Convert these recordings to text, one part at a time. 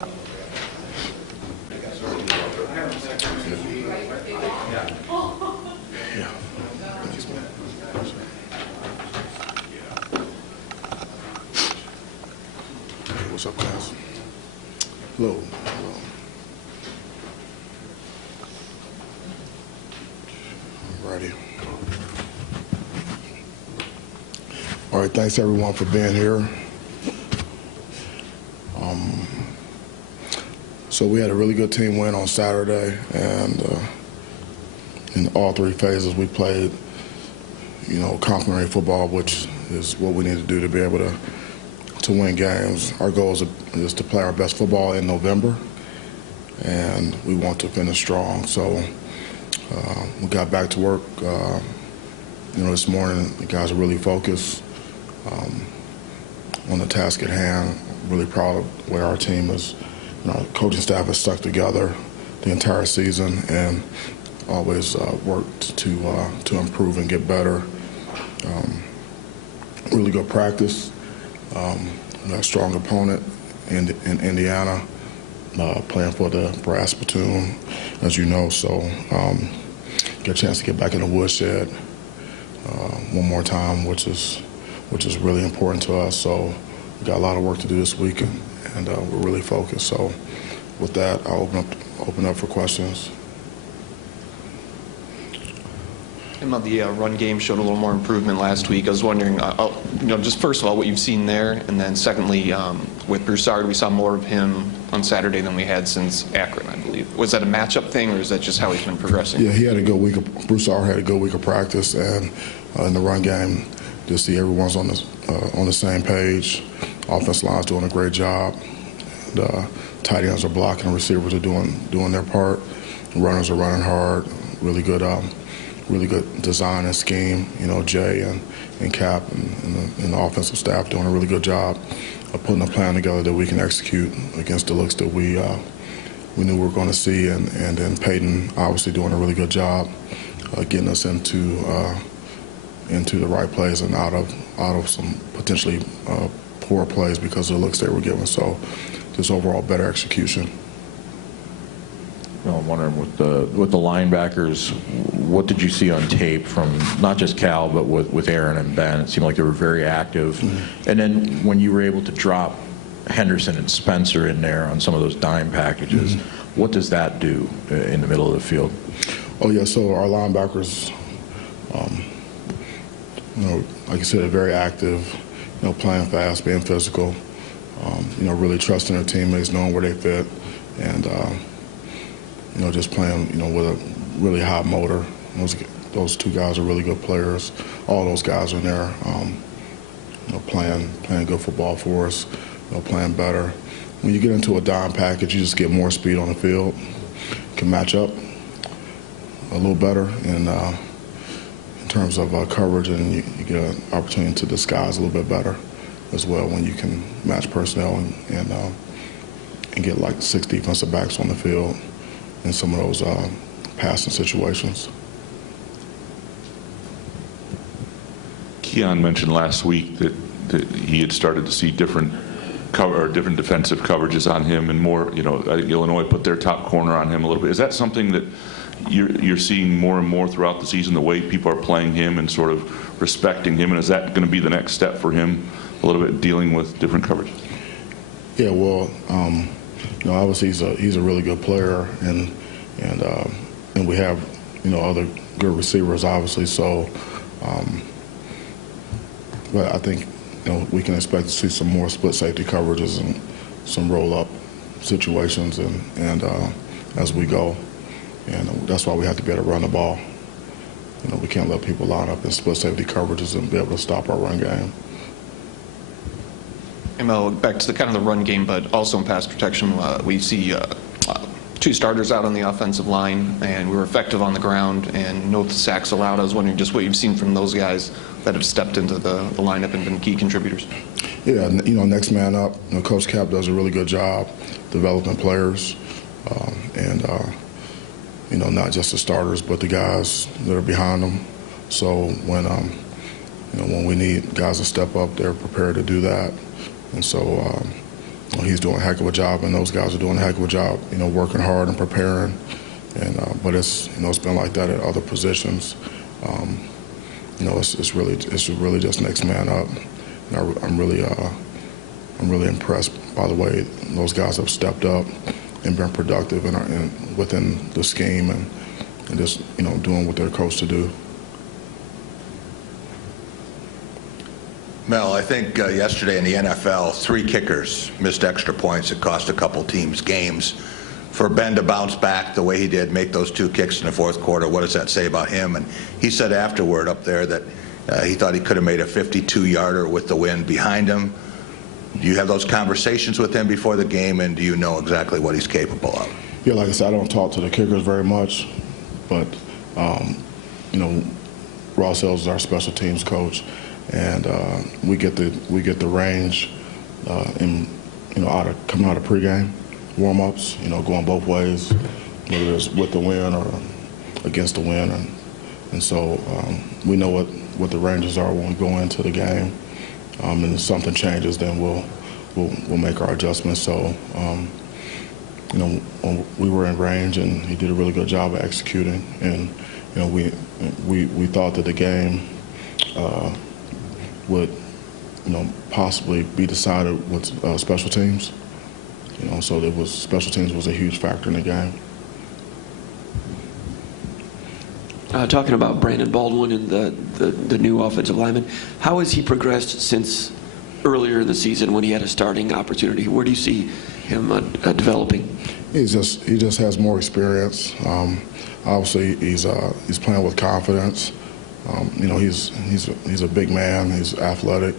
What's up, guys? Hello. Hello. Alrighty. All right, thanks everyone for being here. So we had a really good team win on Saturday, and in all three phases we played, complementary football, which is what we need to do to be able to win games. Our goal is to play our best football in November, and we want to finish strong. So we got back to work, this morning. The guys are really focused on the task at hand. Really proud of where our team is. Our coaching staff has stuck together the entire season and always worked to improve and get better. Really good practice. A strong opponent in Indiana, playing for the brass platoon, as you know. So get a chance to get back in the woodshed one more time, which is really important to us. So we got a lot of work to do this week, and we're really focused. So with that, I'll open up for questions. The run game showed a little more improvement last week. I was wondering, just first of all, what you've seen there, and then secondly, with Broussard, we saw more of him on Saturday than we had since Akron, I believe. Was that a matchup thing, or is that just how he's been progressing? Yeah, he had a good week. Broussard had a good week of practice, and in the run game, just see everyone's on the same page. Offensive line's doing a great job. Tight ends are blocking, receivers are doing their part. Runners are running hard. Really good design and scheme. Jay and Cap and the offensive staff doing a really good job of putting a plan together that we can execute against the looks that we knew we were going to see. And then Peyton obviously doing a really good job getting us into the right plays and out of some potentially poor plays because of the looks they were given. So just overall better execution. I'm wondering with the linebackers, what did you see on tape from not just Cal but with Aaron and Ben? It seemed like they were very active. Mm-hmm. And then when you were able to drop Henderson and Spencer in there on some of those dime packages, mm-hmm. What does that do in the middle of the field? Oh yeah, so our linebackers, like I said, are very active. Playing fast, being physical. Really trusting their teammates, knowing where they fit, and just playing, with a really high motor. Those two guys are really good players. All those guys are in there, playing good football for us, playing better. When you get into a dime package, you just get more speed on the field, can match up a little better in terms of coverage, and you get an opportunity to disguise a little bit better as well when you can match personnel and get like 6 defensive backs on the field in some of those passing situations. Keon mentioned last week that he had started to see different defensive coverages on him, and more. I think Illinois put their top corner on him a little bit. Is that something that you're seeing more and more throughout the season? The way people are playing him and sort of respecting him, and is that going to be the next step for him? A little bit dealing with different coverage. Yeah, well, obviously he's a really good player, and we have other good receivers, obviously. So, but I think we can expect to see some more split safety coverages and some roll up situations, and as we go, and that's why we have to be able to run the ball. We can't let people line up in split safety coverages and be able to stop our run game. Back to the run game, but also in pass protection, we see two starters out on the offensive line, and we were effective on the ground and no sacks allowed. I was wondering just what you've seen from those guys that have stepped into the lineup and been key contributors. Yeah, next man up. Coach Cap does a really good job developing players, and not just the starters, but the guys that are behind them. So when we need guys to step up, they're prepared to do that. And so, he's doing a heck of a job, and those guys are doing a heck of a job, working hard and preparing. And but it's it's been like that at other positions. It's really just next man up. And I'm really impressed by the way those guys have stepped up and been productive and within the scheme and just doing what they're coached to do. Mel, I think yesterday in the NFL, 3 kickers missed extra points that cost a couple teams games. For Ben to bounce back the way he did, make those 2 kicks in the fourth quarter, what does that say about him? And he said afterward up there that he thought he could have made a 52-yarder with the wind behind him. Do you have those conversations with him before the game, and do you know exactly what he's capable of? Yeah, like I said, I don't talk to the kickers very much, but Ross Ells is our special teams coach, and we get the range coming out of pregame warm-ups, going both ways, whether it's with the wind or against the wind, and so we know what the ranges are when we go into the game, and if something changes, then we'll make our adjustments. So when we were in range, and he did a really good job of executing, and we thought that the game would possibly be decided with special teams. So special teams was a huge factor in the game. Talking about Brandon Baldwin and the new offensive lineman, how has he progressed since earlier in the season when he had a starting opportunity? Where do you see him developing? He just has more experience. Obviously, he's playing with confidence. He's a big man. He's athletic,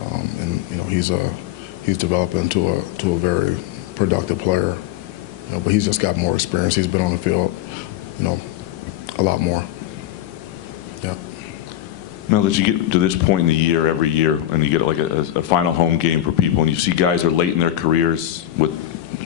and he's developed into a very productive player. But he's just got more experience. He's been on the field, a lot more. Yeah. Mel, as you get to this point in the year, every year, and you get like a final home game for people, and you see guys are late in their careers with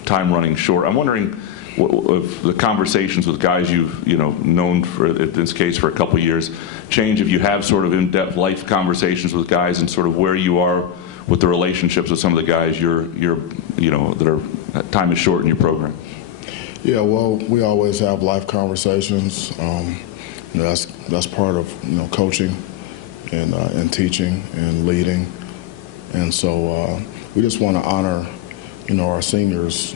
time running short. I'm wondering if the conversations with guys you've known for, in this case, for a couple of years, change if you have sort of in-depth life conversations with guys and sort of where you are with the relationships with some of the guys that are time is short in your program. Yeah, well, we always have life conversations. That's part of coaching and teaching and leading, and so we just want to honor our seniors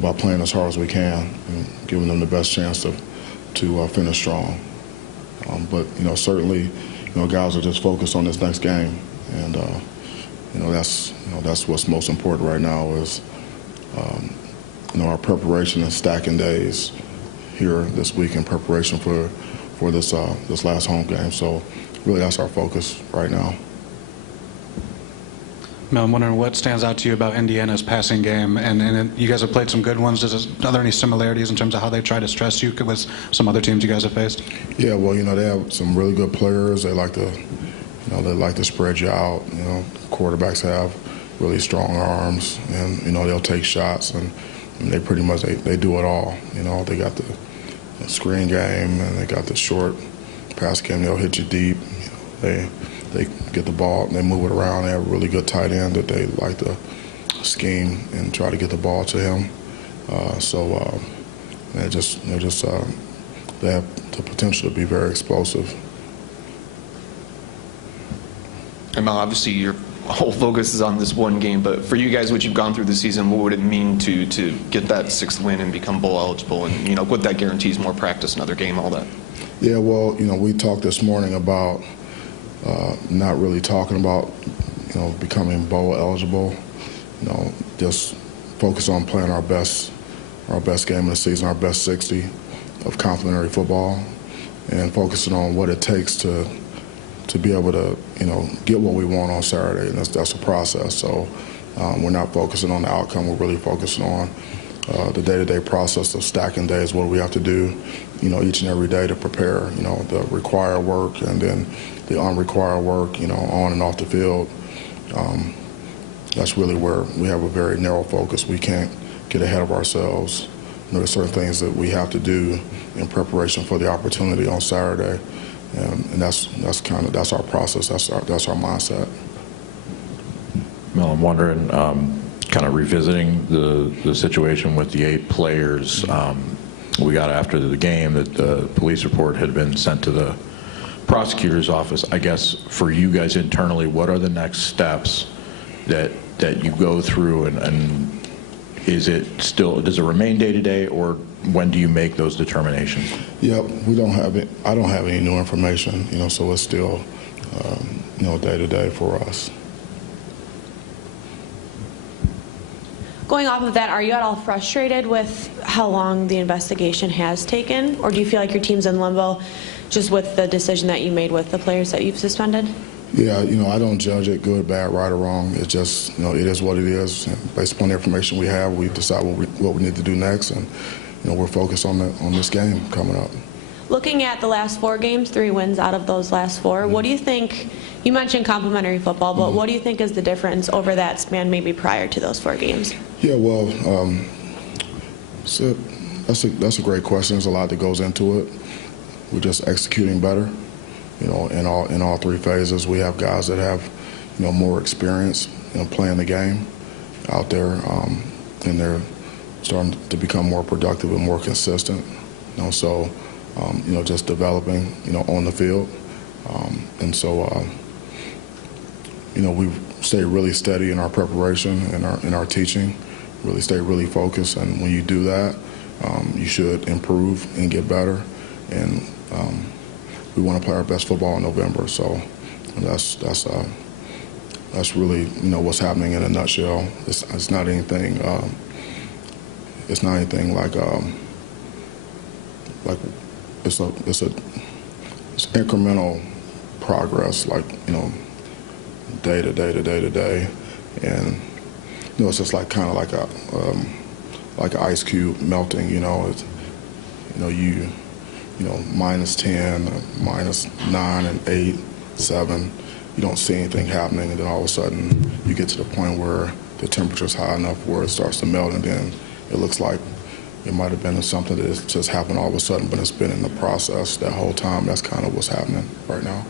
by playing as hard as we can and giving them the best chance to finish strong. But certainly guys are just focused on this next game, and that's what's most important right now is our preparation and stacking days here this week in preparation for this last home game. So really that's our focus right now. Mel, I'm wondering what stands out to you about Indiana's passing game, and you guys have played some good ones. Are there any similarities in terms of how they try to stress you with some other teams you guys have faced? Yeah, well, they have some really good players. They like to spread you out. Quarterbacks have really strong arms, and they'll take shots, and they pretty much they do it all. They got the screen game, and they got the short pass game. They'll hit you deep. They get the ball and they move it around. They have a really good tight end that they like to scheme and try to get the ball to him. They have the potential to be very explosive. And Mel, obviously your whole focus is on this one game, but for you guys, what you've gone through this season, what would it mean to get that 6th win and become bowl eligible? And what that guarantees more practice, another game, all that. Yeah, well, we talked this morning about not really talking about becoming bowl eligible. Just focus on playing our best game of the season, our best 60 of complimentary football, and focusing on what it takes to be able to get what we want on Saturday, and that's a process. So we're not focusing on the outcome. We're really focusing on the day-to-day process of stacking days. What do we have to do each and every day to prepare the required work and then the unrequired work on and off the field. That's really where we have a very narrow focus. We can't get ahead of ourselves. There's certain things that we have to do in preparation for the opportunity on Saturday, and that's our process. That's our mindset. Mel, I'm wondering, kind of revisiting the situation with the 8 players. We got after the game that the police report had been sent to the prosecutor's office. I guess for you guys internally, what are the next steps that you go through, and is it still, does it remain day-to-day, or when do you make those determinations? Yep, we don't have it. I don't have any new information, so it's still, day-to-day for us. Going off of that, are you at all frustrated with how long the investigation has taken, or do you feel like your team's in limbo just with the decision that you made with the players that you've suspended? Yeah, I don't judge it good, bad, right, or wrong. It's just, it is what it is. And based upon the information we have, we decide what we need to do next, and we're focused on this game coming up. Looking at the last 4 games, 3 wins out of those last 4, what do you think? You mentioned complimentary football, but what do you think is the difference over that span, maybe prior to those 4 games? Yeah, well, that's a great question. There's a lot that goes into it. We're just executing better. In all 3 phases, we have guys that have, more experience, playing the game out there, and they're starting to become more productive and more consistent. So, just developing, on the field, and so, we stay really steady in our preparation and in our teaching, really stay really focused, and when you do that, you should improve and get better, and we want to play our best football in November. So that's really what's happening in a nutshell. It's not anything. It's not anything like it's incremental progress, like day to day to day to day, and it's just like kind of like an ice cube melting. It's -10, -9 and 8, 7, you don't see anything happening, and then all of a sudden you get to the point where the temperature's high enough where it starts to melt, and then it looks like it might have been something that just happened all of a sudden, but it's been in the process that whole time. That's kind of what's happening right now.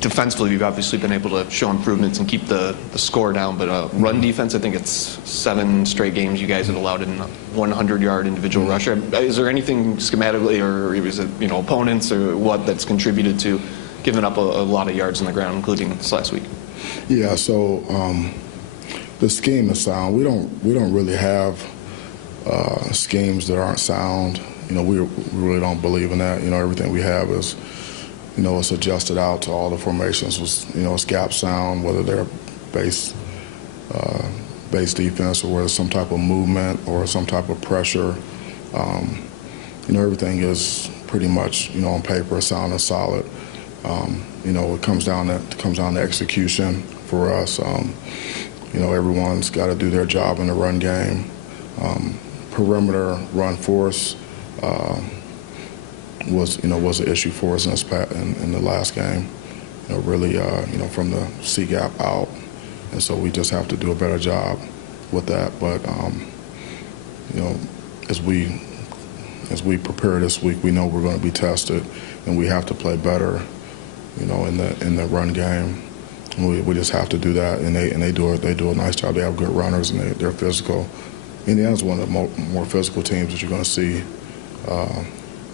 Defensively, we've obviously been able to show improvements and keep the score down, but run defense, I think it's 7 straight games you guys have allowed in 100-yard individual rusher. Is there anything schematically, or is it opponents or what that's contributed to giving up a lot of yards on the ground, including this last week? Yeah, so the scheme is sound. We don't really have schemes that aren't sound. We really don't believe in that. Everything we have is it's adjusted out to all the formations. It's gap sound, whether they're base defense or whether it's some type of movement or some type of pressure. Everything is pretty much on paper sound and solid. It comes down to execution for us. Everyone's got to do their job in the run game. Perimeter run force was an issue for us in the last game. Really, from the C gap out, and so we just have to do a better job with that. But as we prepare this week, we know we're going to be tested, and we have to play better, in the run game. We just have to do that, and they do a nice job. They have good runners, and they're physical. Indiana's one of the more physical teams that you're going to see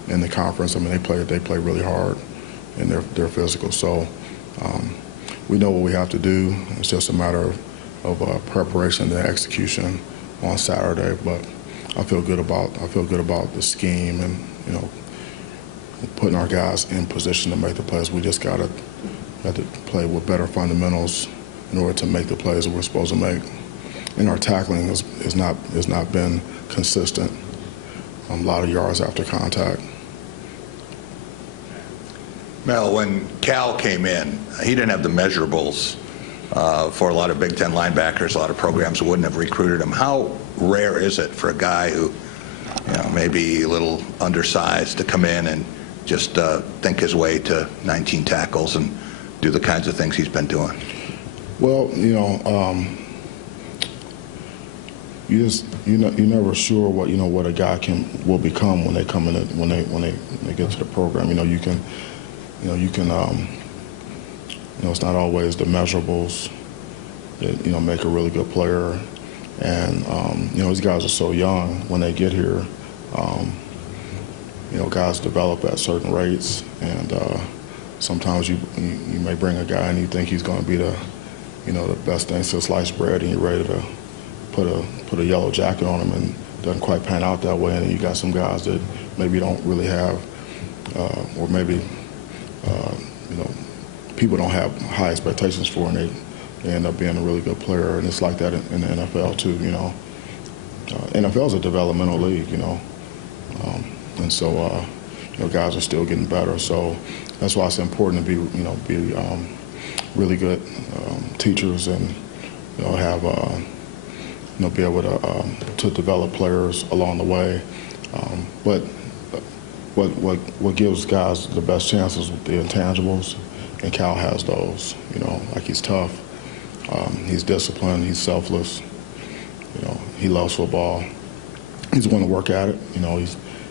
in the conference. I mean, they play really hard, and they're physical. So we know what we have to do. It's just a matter of preparation and execution on Saturday. But I feel good about the scheme and putting our guys in position to make the plays. We just got to play with better fundamentals in order to make the plays that we're supposed to make. And our tackling has not been consistent. A lot of yards after contact. Mel, when Cal came in, he didn't have the measurables for a lot of Big Ten linebackers. A lot of programs wouldn't have recruited him. How rare is it for a guy who maybe a little undersized to come in and just think his way to 19 tackles and do the kinds of things he's been doing? Well, you're never sure what a guy will become when they come in when they get to the program. You can it's not always the measurables that, make a really good player. And, these guys are so young when they get here. Guys develop at certain rates, and sometimes you may bring a guy and you think he's going to be the best thing since sliced bread, and you're ready to put a yellow jacket on him, and it doesn't quite pan out that way. And then you got some guys that maybe don't really have, or maybe people don't have high expectations for, and they end up being a really good player. And it's like that in the NFL too. NFL is a developmental league, and so guys are still getting better. So that's why it's important to be really good teachers, and have be able to develop players along the way. But what gives guys the best chances with the intangibles, and Cal has those. Like he's tough, he's disciplined, he's selfless. He loves football. He's going to work at it.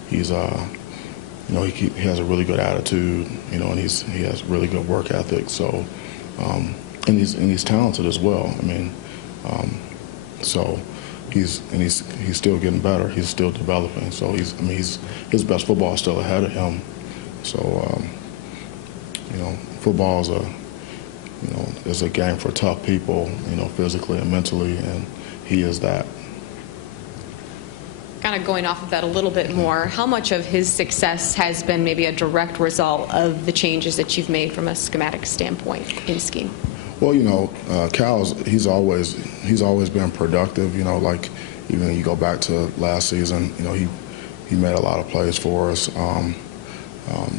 He has a really good attitude. And he has really good work ethic. So, and he's talented as well. So he's still getting better. He's still developing. So his best football is still ahead of him. So football is a game for tough people, physically and mentally, and he is that. Kind of going off of that a little bit more, how much of his success has been maybe a direct result of the changes that you've made from a schematic standpoint in scheme? Well, Cal, he's always been productive. Like even you go back to last season, he made a lot of plays for us.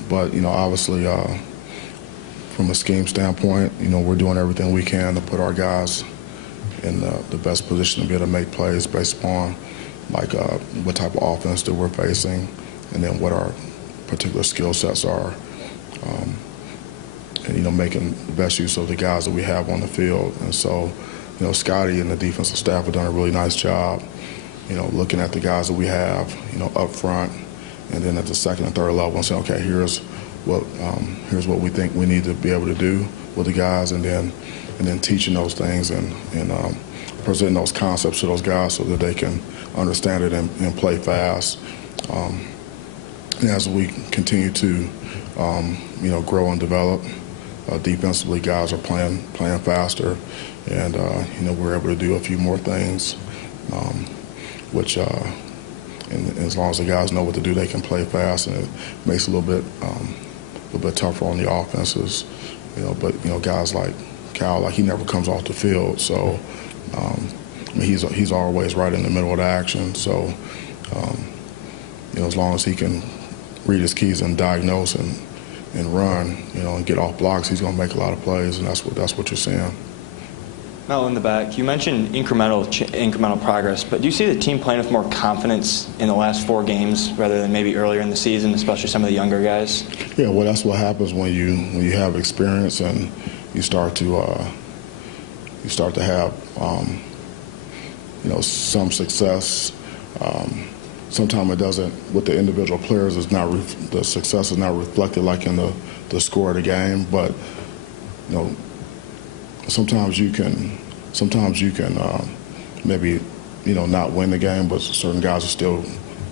But obviously, from a scheme standpoint, we're doing everything we can to put our guys in the best position to be able to make plays based upon what type of offense that we're facing, and then what our particular skill sets are. And making the best use of the guys that we have on the field. And so, Scotty and the defensive staff have done a really nice job, looking at the guys that we have, up front, and then at the second and third level, and saying, okay, here's what we think we need to be able to do with the guys, and then teaching those things and presenting those concepts to those guys so that they can understand it and play fast. And as we continue to, grow and develop defensively, guys are playing faster, and we're able to do a few more things, which, and as long as the guys know what to do, they can play fast, and it makes it a little bit tougher on the offenses. But guys like Cal, he never comes off the field, so he's always right in the middle of the action. So as long as he can read his keys and diagnose and run, and get off blocks, he's going to make a lot of plays, and that's what you're seeing. Mel, in the back, you mentioned incremental progress, but do you see the team playing with more confidence in the last 4 games rather than maybe earlier in the season, especially some of the younger guys? Yeah, well, that's what happens when you have experience and you start to have some success. Sometimes it doesn't, with the individual players, the success is not reflected like in the score of the game, but sometimes you can maybe not win the game, but certain guys are still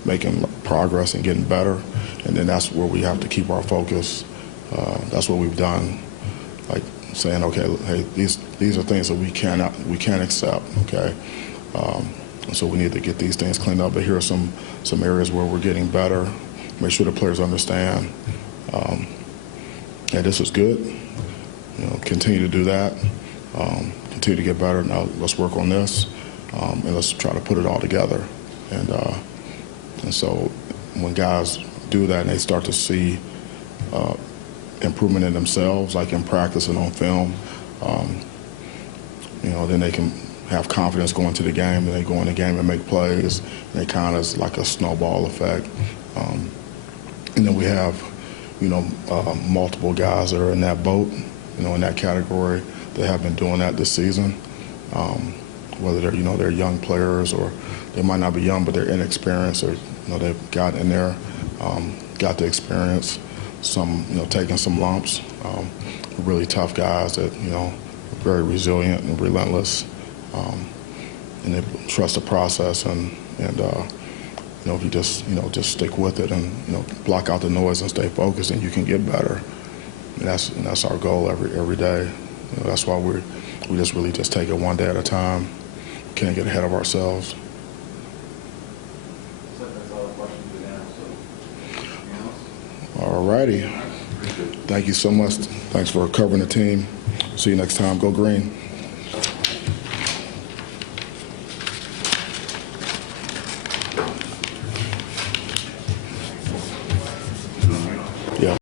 making progress and getting better, and then that's where we have to keep our focus. That's what we've done, like saying, okay, hey, these are things that we can't accept, okay. So we need to get these things cleaned up. But here are some areas where we're getting better. Make sure the players understand. Hey, this is good. Continue to do that. Continue to get better. Now let's work on this, and let's try to put it all together. And so when guys do that and they start to see improvement in themselves, like in practice and on film, then they can have confidence going to the game, and they go in the game and make plays, and it kind of is like a snowball effect. And then we have, multiple guys that are in that boat, in that category that have been doing that this season. Whether they're young players, or they might not be young, but they're inexperienced, or they've gotten in there, got the experience. taking some lumps. Really tough guys that very resilient and relentless, and they trust the process and if you just stick with it and block out the noise and stay focused, and you can get better. And that's our goal every day. That's why we just really just take it one day at a time. Can't get ahead of ourselves. All righty. Thank you so much. Thanks for covering the team. See you next time. Go Green.